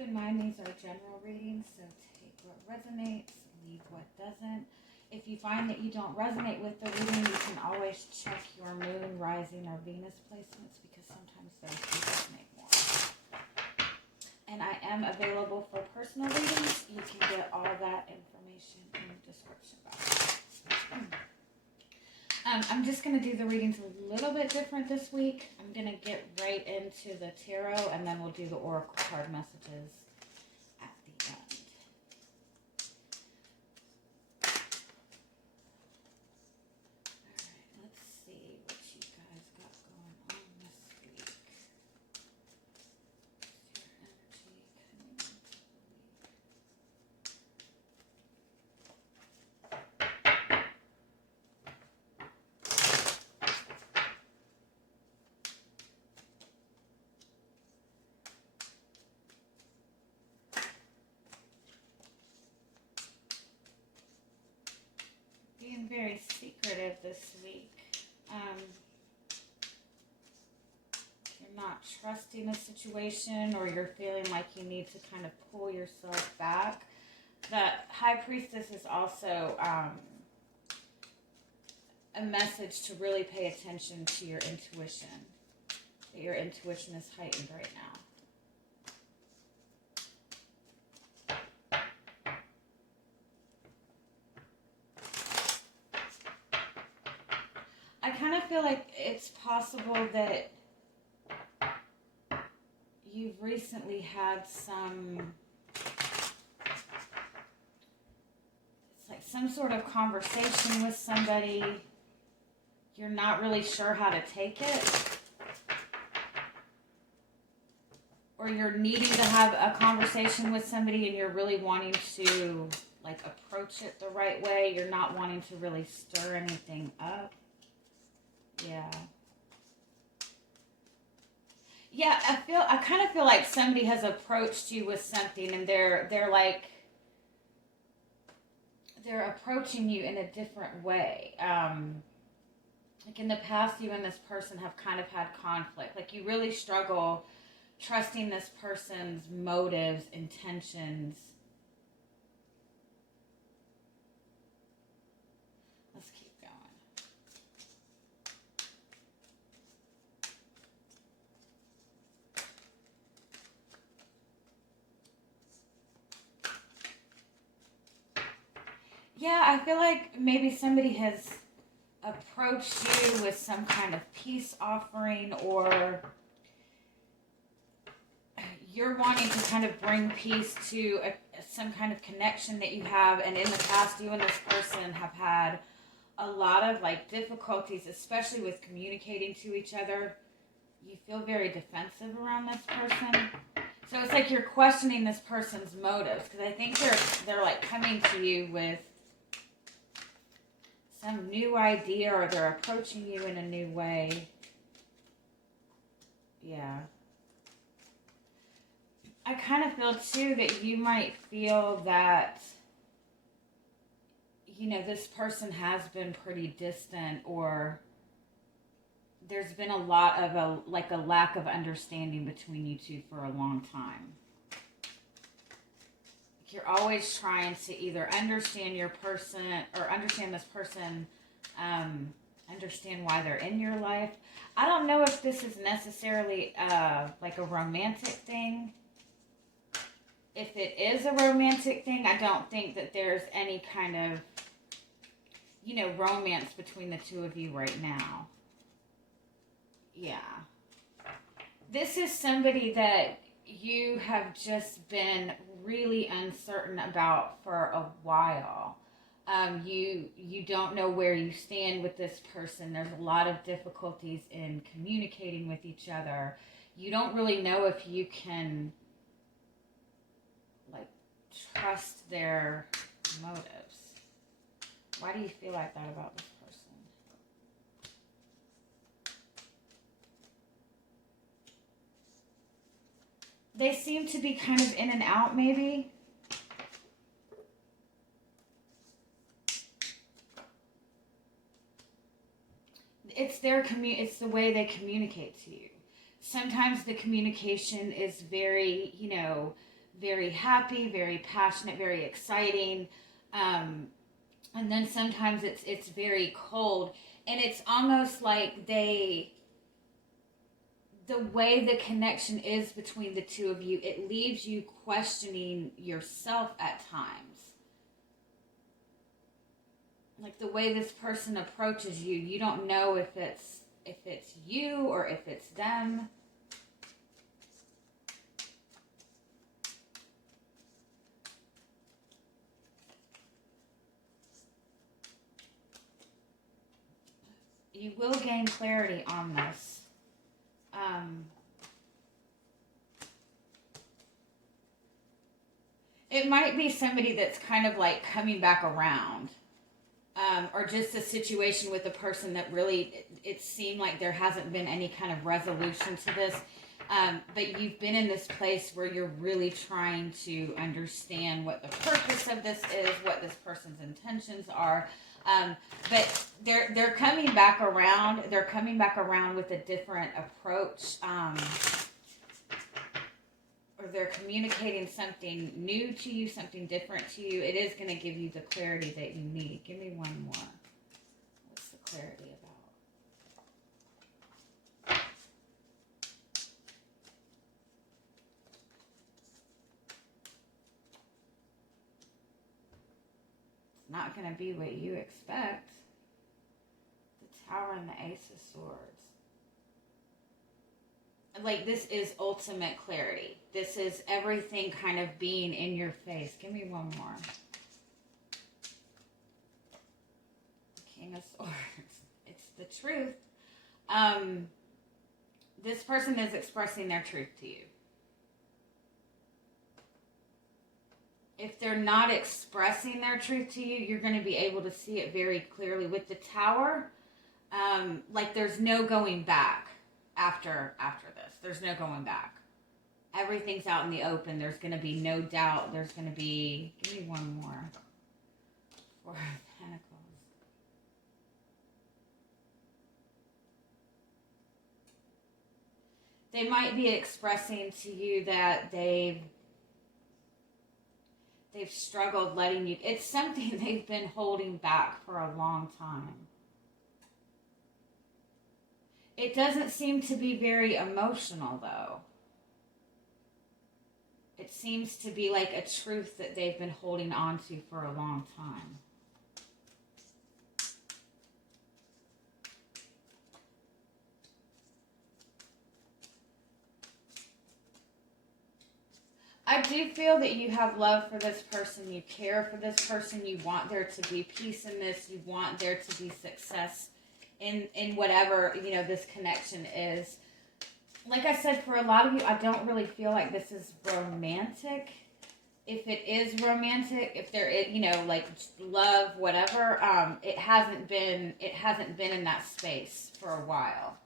in mind these are general readings, so take what resonates, leave what doesn't. If you find that you don't resonate with the reading, you can always check your moon, rising, or Venus placements because sometimes those do resonate more. And I am available for personal readings. You can get all that information in the description box. I'm just going to do the readings a little bit different this week. I'm going to get right into the tarot, and then we'll do the oracle card messages at the end. All right, let's see what you guys got going on this week. What's your energy coming into the week? Being very secretive this week. You're not trusting a situation, or you're feeling like you need to kind of pull yourself back. The High Priestess is also a message to really pay attention to your intuition. That your intuition is heightened right now. I kind of feel like it's possible that you've recently had it's like some sort of conversation with somebody. You're not really sure how to take it. Or you're needing to have a conversation with somebody and you're really wanting to like approach it the right way. You're not wanting to really stir anything up. Yeah, I kind of feel like somebody has approached you with something, and they're approaching you in a different way. Like in the past, you and this person have kind of had conflict. Like you really struggle trusting this person's motives, intentions. Let's keep going. Yeah, I feel like maybe somebody has approached you with some kind of peace offering, or you're wanting to kind of bring peace to some kind of connection that you have. And in the past, you and this person have had a lot of like difficulties, especially with communicating to each other. You feel very defensive around this person. So it's like you're questioning this person's motives, because I think they're like coming to you with some new idea, or they're approaching you in a new way. Yeah. I kind of feel too that you might feel that, you know, this person has been pretty distant, or there's been a lot of a lack of understanding between you two for a long time. You're always trying to either understand your person, or understand this person, understand why they're in your life. I don't know if this is necessarily like a romantic thing. If it is a romantic thing, I don't think that there's any kind of, you know, romance between the two of you right now. Yeah. This is somebody that you have just been really uncertain about for a while. You don't know where you stand with this person. There's a lot of difficulties in communicating with each other. You don't really know if you can like trust their motives. Why do you feel like that about this person? They seem to be kind of in and out, maybe. It's the way they communicate to you. Sometimes the communication is very, you know, very happy, very passionate, very exciting. And then sometimes it's very cold, and it's almost like the way the connection is between the two of you, it leaves you questioning yourself at times. Like the way this person approaches you, you don't know if it's you or if it's them. You will gain clarity on this. It might be somebody that's kind of like coming back around. Or just a situation with a person that really, it seemed like there hasn't been any kind of resolution to this. But you've been in this place where you're really trying to understand what the purpose of this is, what this person's intentions are. But they're coming back around. They're coming back around with a different approach. Or they're communicating something new to you, something different to you. It is going to give you the clarity that you need. Give me one more. What's the clarity about? It's not going to be what you expect. The Tower and the Ace of Swords. Like, this is ultimate clarity. This is everything kind of being in your face. Give me one more. The King of Swords. It's the truth. This person is expressing their truth to you. If they're not expressing their truth to you, you're going to be able to see it very clearly. With the Tower, like there's no going back after this. There's no going back. Everything's out in the open. There's going to be no doubt. There's going to be... Give me one more. Four of Pentacles. They might be expressing to you that they've struggled letting you... It's something they've been holding back for a long time. It doesn't seem to be very emotional, though. It seems to be like a truth that they've been holding on to for a long time. I do feel that you have love for this person. You care for this person. You want there to be peace in this. You want there to be success in whatever, you know, this connection is. Like I said, for a lot of you, I don't really feel like this is romantic. If it is romantic, if there is, you know, like love, whatever, it hasn't been in that space for a while.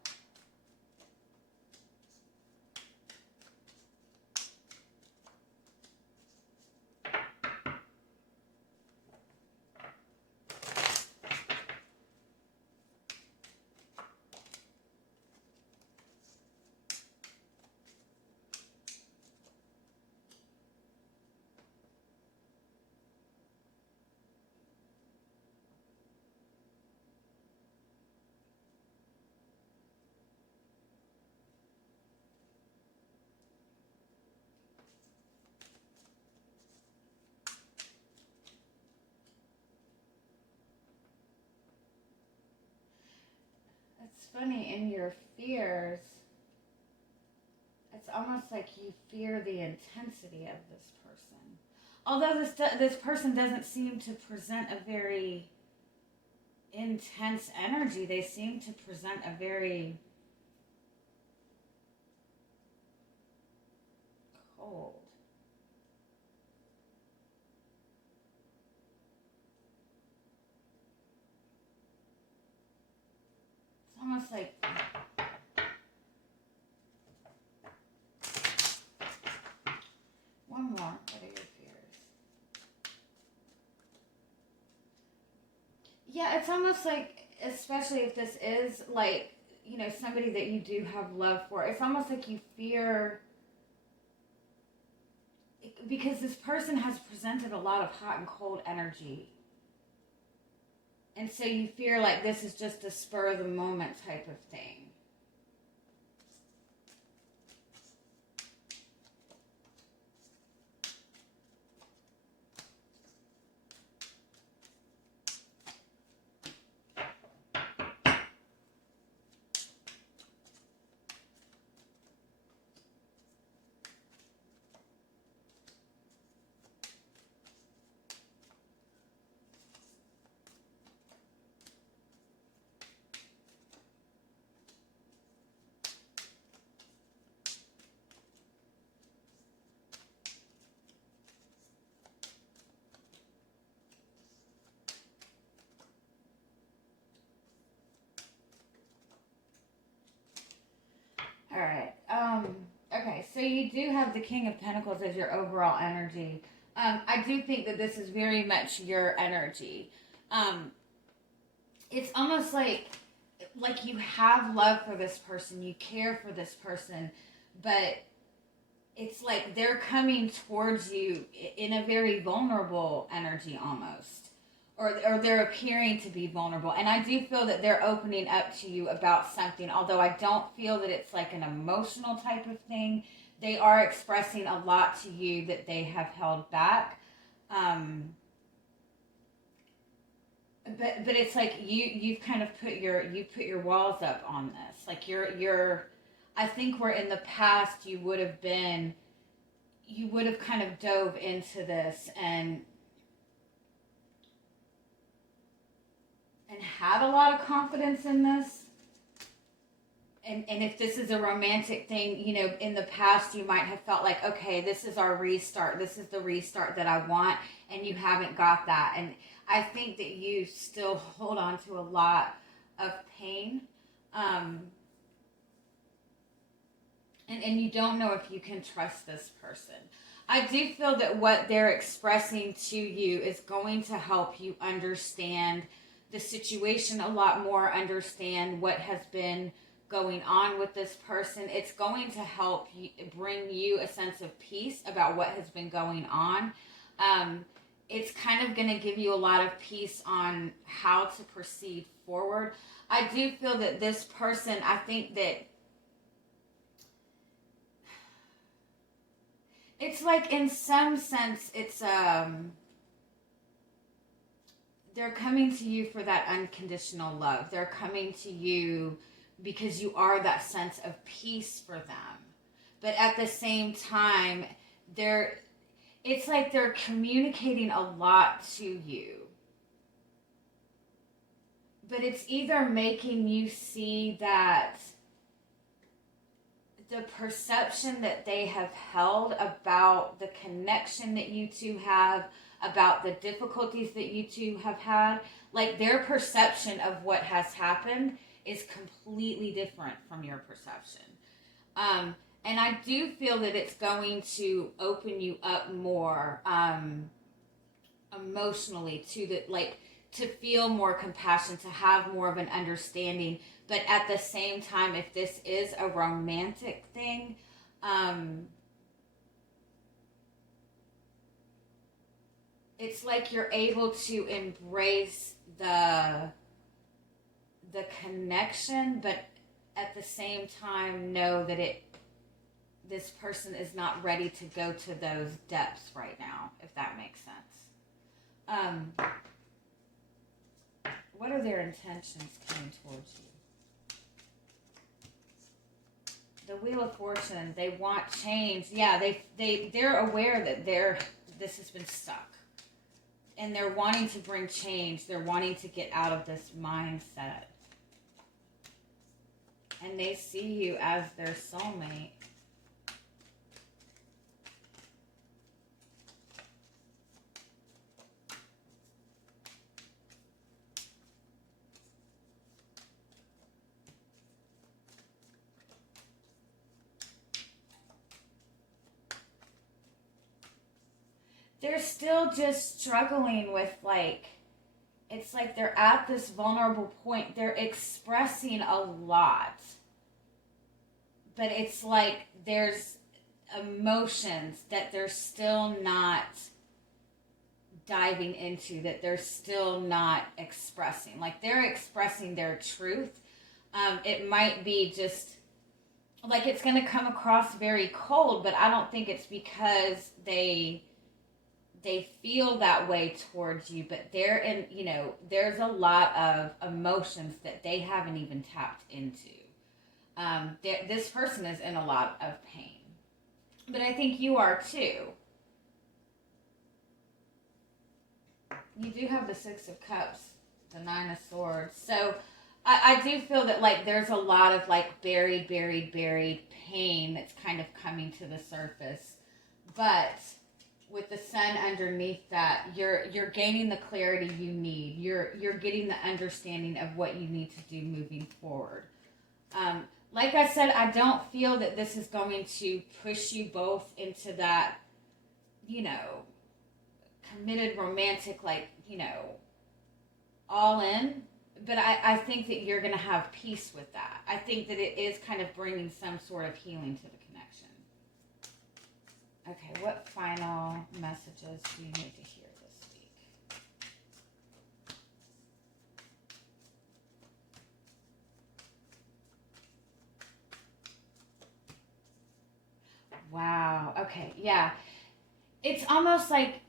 It's funny, in your fears, it's almost like you fear the intensity of this person. Although this person doesn't seem to present a very intense energy, they seem to present a very cold. It's almost like one more. What are your fears? Yeah, it's almost like, especially if this is like, you know, somebody that you do have love for, it's almost like you fear, because this person has presented a lot of hot and cold energy. And so you fear like this is just a spur of the moment type of thing. All right. Okay, so you do have the King of Pentacles as your overall energy. I do think that this is very much your energy. It's almost like you have love for this person, you care for this person, but it's like they're coming towards you in a very vulnerable energy almost. Or they're appearing to be vulnerable. And I do feel that they're opening up to you about something, although I don't feel that it's like an emotional type of thing. They are expressing a lot to you that they have held back. But it's like you've kind of put your walls up on this. Like you're I think where in the past you would have kind of dove into this and had a lot of confidence in this. And if this is a romantic thing, you know, in the past you might have felt like, okay, this is our restart. This is the restart that I want, and you haven't got that. And I think that you still hold on to a lot of pain. And you don't know if you can trust this person. I do feel that what they're expressing to you is going to help you understand the situation a lot more, understand what has been going on with this person. It's going to help you, bring you a sense of peace about what has been going on. It's kind of going to give you a lot of peace on how to proceed forward. I do feel that this person, I think that it's like in some sense it's they're coming to you for that unconditional love. They're coming to you because you are that sense of peace for them. But at the same time, it's like they're communicating a lot to you. But it's either making you see that the perception that they have held about the connection that you two have, about the difficulties that you two have had, like their perception of what has happened is completely different from your perception. And I do feel that it's going to open you up more emotionally to feel more compassion, to have more of an understanding. But at the same time, if this is a romantic thing, it's like you're able to embrace the connection, but at the same time know that this person is not ready to go to those depths right now, if that makes sense. What are their intentions coming towards you? The Wheel of Fortune, they want change. Yeah, they're aware that this has been stuck. And they're wanting to bring change. They're wanting to get out of this mindset. And they see you as their soulmate. They're still just struggling with it's like they're at this vulnerable point. They're expressing a lot. But it's like there's emotions that they're still not diving into, that they're still not expressing. Like, they're expressing their truth. It might be just like it's going to come across very cold, but I don't think it's because they feel that way towards you, but they're in, there's a lot of emotions that they haven't even tapped into. This person is in a lot of pain, but I think you are too. You do have the Six of Cups, the Nine of Swords. So I do feel that, like, there's a lot of, like, buried pain that's kind of coming to the surface. But with the Sun underneath that, you're gaining the clarity you need. You're getting the understanding of what you need to do moving forward. Like I said, I don't feel that this is going to push you both into that, committed romantic, like, all in. But I think that you're going to have peace with that. I think that it is kind of bringing some sort of healing to the connection. Okay, what final messages do you need to hear this week? Wow. Okay, yeah. It's almost like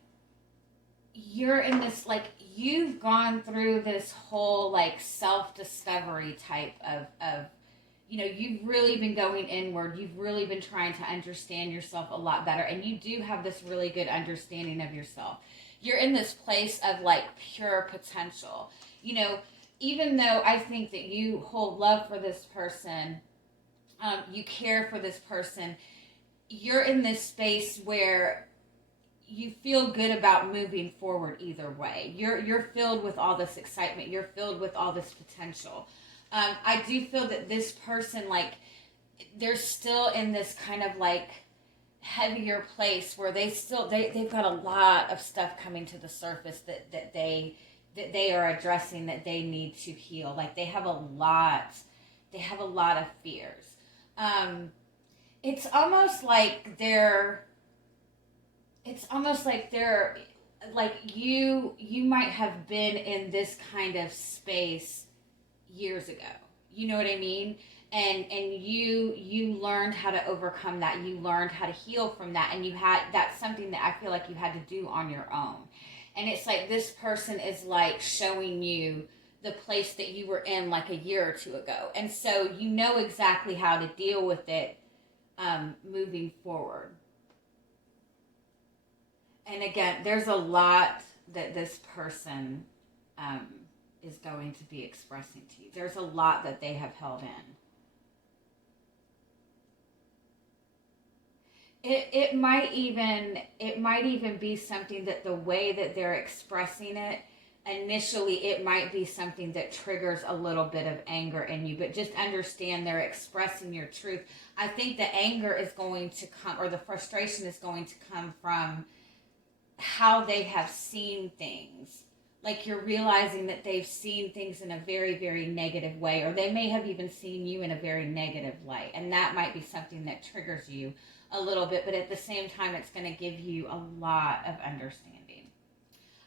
you're in this, like, you've gone through this whole, like, self-discovery type of you've really been going inward. You've really been trying to understand yourself a lot better. And you do have this really good understanding of yourself. You're in this place of, like, pure potential. Even though I think that you hold love for this person, you care for this person, you're in this space where you feel good about moving forward either way. You're filled with all this excitement. You're filled with all this potential. I do feel that this person, like, they're still in this kind of, like, heavier place where they've got a lot of stuff coming to the surface that they are addressing, that they need to heal. Like, they have a lot of fears. It's almost like they're like, you might have been in this kind of space years ago. You know what I mean? And you learned how to overcome that. You learned how to heal from that. And that's something that I feel like you had to do on your own. And it's like this person is, like, showing you the place that you were in, like, a year or two ago. And so you know exactly how to deal with it moving forward. And again, there's a lot that this person is going to be expressing to you. There's a lot that they have held in. It might even be something that the way that they're expressing it, initially it might be something that triggers a little bit of anger in you, but just understand they're expressing your truth. I think the anger is going to come, or the frustration is going to come from how they have seen things. Like, you're realizing that they've seen things in a very, very negative way, or they may have even seen you in a very negative light, and that might be something that triggers you a little bit, but at the same time, it's going to give you a lot of understanding.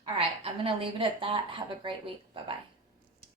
All right, I'm going to leave it at that. Have a great week. Bye-bye.